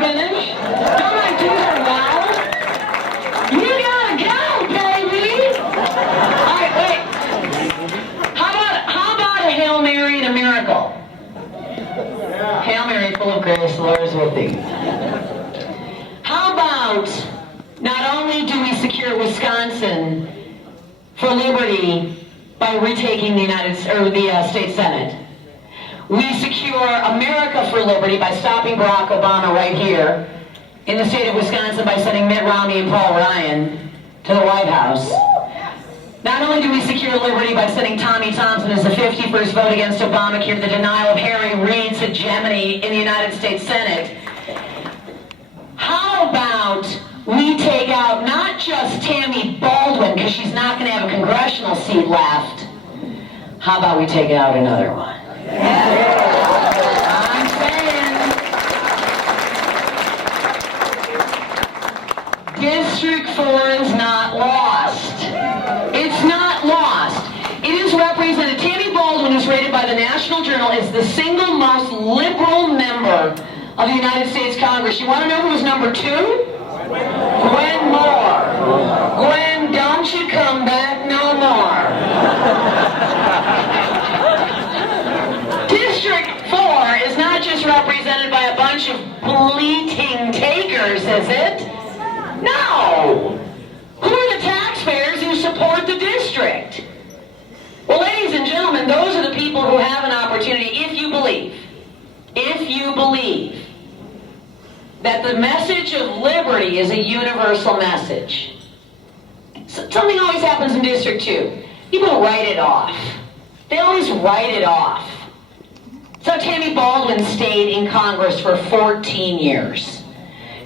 finish? Don't I do that well? You gotta go, baby! Alright, wait. How about a Hail Mary and a miracle? Hail Mary, full of grace, the Lord is with thee. How about, not only do we secure Wisconsin for liberty by retaking the state Senate, we secure America for liberty by stopping Barack Obama right here in the state of Wisconsin by sending Mitt Romney and Paul Ryan to the White House. Not only do we secure liberty by sending Tommy Thompson as the 51st vote against Obamacare, the denial of Harry Reid's hegemony in the United States Senate, how about we take out not just Tammy Baldwin, because she's not going to have a congressional seat left. How about we take out another one? I'm saying District 4 is not lost. It's not lost. It is represented. Tammy Baldwin is rated by the National Journal as the single most liberal member of the United States Congress. You want to know who was number 2? Gwen Moore. Gwen, don't you come back no more. District 4 is not just represented by a bunch of bleating takers, is it? No! Who are the taxpayers who support the district? Well, ladies and gentlemen, those are the people who have an opportunity, if you believe that the message of liberty is a universal message. Something always happens in District 2. People write it off. They always write it off. So Tammy Baldwin stayed in Congress for 14 years.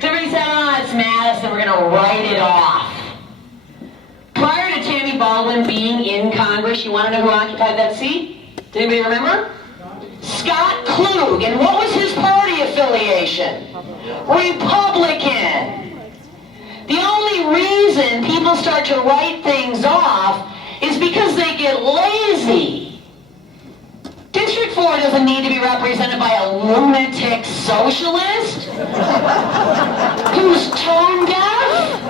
Everybody said, it's Madison, we're going to write it off. Prior to Tammy Baldwin being in Congress, you want to know who occupied that seat? Does anybody remember? Scott Klug. And what was his party affiliation? Republican. The only reason people start to write things off is because they get lazy. District 4 doesn't need to be represented by a lunatic socialist who's tone deaf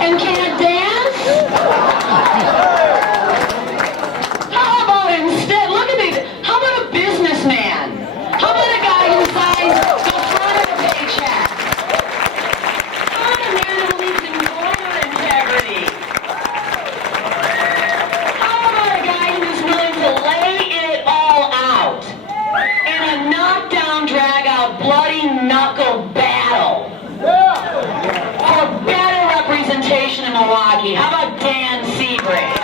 and can't dance. How about instead, look at these, how about a businessman? How about a guy who signs the front of the paycheck? How about a man who believes in voter integrity? How about a guy who's willing to lay it all out in a knockdown, drag-out, bloody knuckle battle for better representation in Milwaukee? How about Dan Sebring?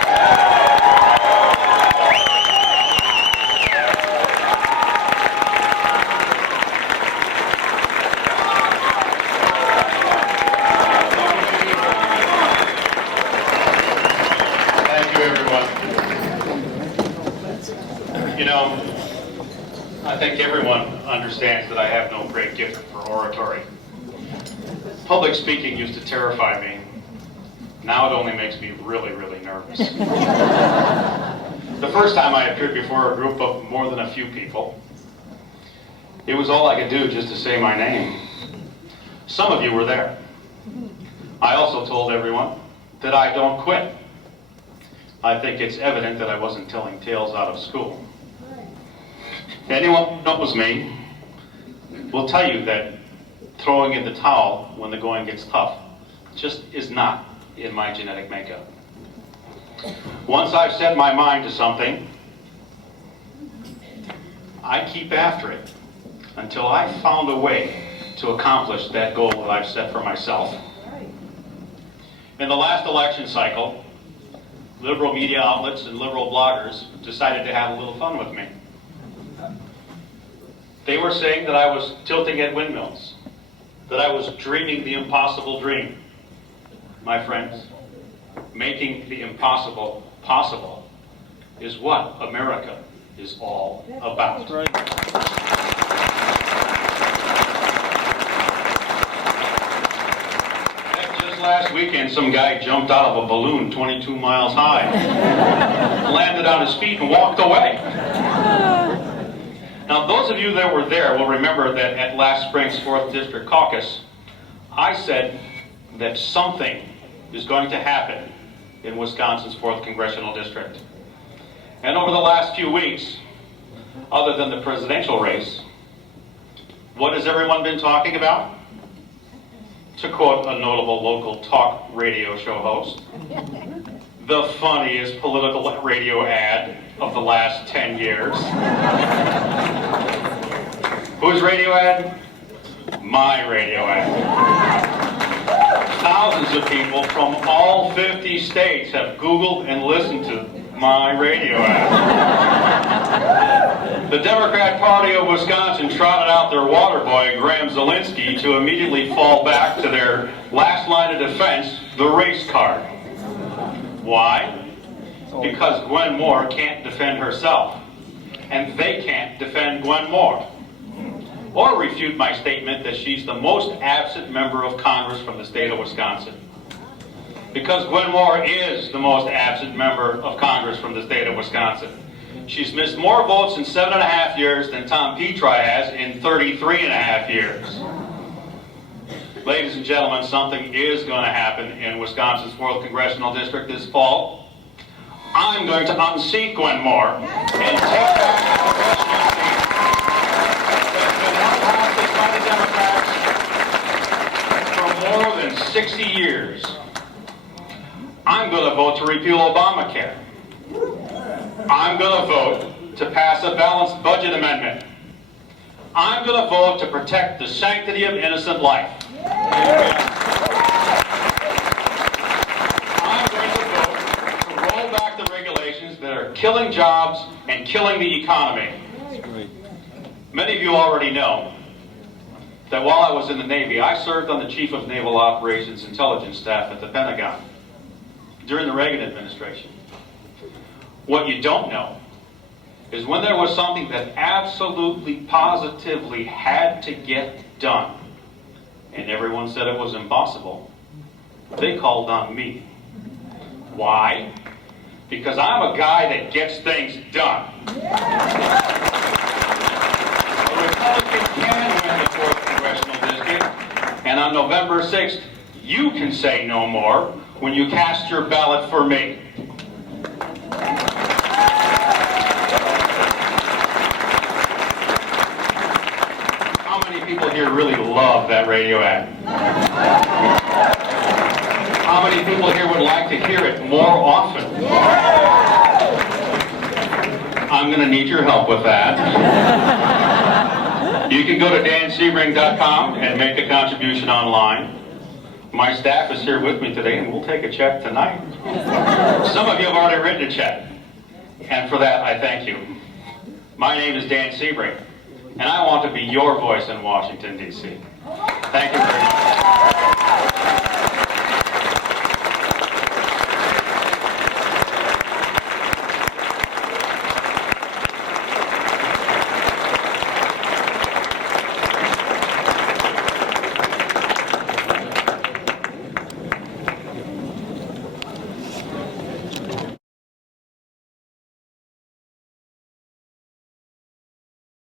I think everyone understands that I have no great gift for oratory. Public speaking used to terrify me. Now it only makes me really, really nervous. The first time I appeared before a group of more than a few people, it was all I could do just to say my name. Some of you were there. I also told everyone that I don't quit. I think it's evident that I wasn't telling tales out of school. Anyone who knows me will tell you that throwing in the towel when the going gets tough just is not in my genetic makeup. Once I've set my mind to something, I keep after it until I've found a way to accomplish that goal that I've set for myself. In the last election cycle, liberal media outlets and liberal bloggers decided to have a little fun with me. They were saying that I was tilting at windmills, that I was dreaming the impossible dream. My friends, making the impossible possible is what America is all about. Just last weekend, some guy jumped out of a balloon 22 miles high, landed on his feet and walked away. Now, those of you that were there will remember that at last spring's 4th District Caucus, I said that something is going to happen in Wisconsin's 4th Congressional District. And over the last few weeks, other than the presidential race, what has everyone been talking about? To quote a notable local talk radio show host, the funniest political radio ad of the last 10 years. Whose radio ad? My radio ad. Thousands of people from all 50 states have Googled and listened to my radio ad. The Democrat Party of Wisconsin trotted out their water boy, Graham Zielinski, to immediately fall back to their last line of defense, the race card. Why? Because Gwen Moore can't defend herself, and they can't defend Gwen Moore, or refute my statement that she's the most absent member of Congress from the state of Wisconsin. Because Gwen Moore is the most absent member of Congress from the state of Wisconsin. She's missed more votes in 7.5 years than Tom Petri has in 33.5 years. Ladies and gentlemen, something is going to happen in Wisconsin's 4th Congressional District this fall. I'm going to unseat Gwen Moore and take back the congressional seat that's been held hostage by the Democrats for more than 60 years. I'm going to vote to repeal Obamacare. I'm going to vote to pass a balanced budget amendment. I'm going to vote to protect the sanctity of innocent life. I'm going to vote to roll back the regulations that are killing jobs and killing the economy. Many of you already know that while I was in the Navy, I served on the Chief of Naval Operations Intelligence Staff at the Pentagon during the Reagan administration. What you don't know is when there was something that absolutely, positively had to get done, and everyone said it was impossible, they called on me. Why? Because I'm a guy that gets things done. A Republican can win the 4th Congressional District, and on November 6th, you can say no more when you cast your ballot for me. How many people here really love that radio ad? How many people here would like to hear it more often? I'm going to need your help with that. You can go to dansebring.com and make a contribution online. My staff is here with me today, and we'll take a check tonight. Some of you have already written a check, and for that, I thank you. My name is Dan Sebring, and I want to be your voice in Washington, D.C. Thank you very much.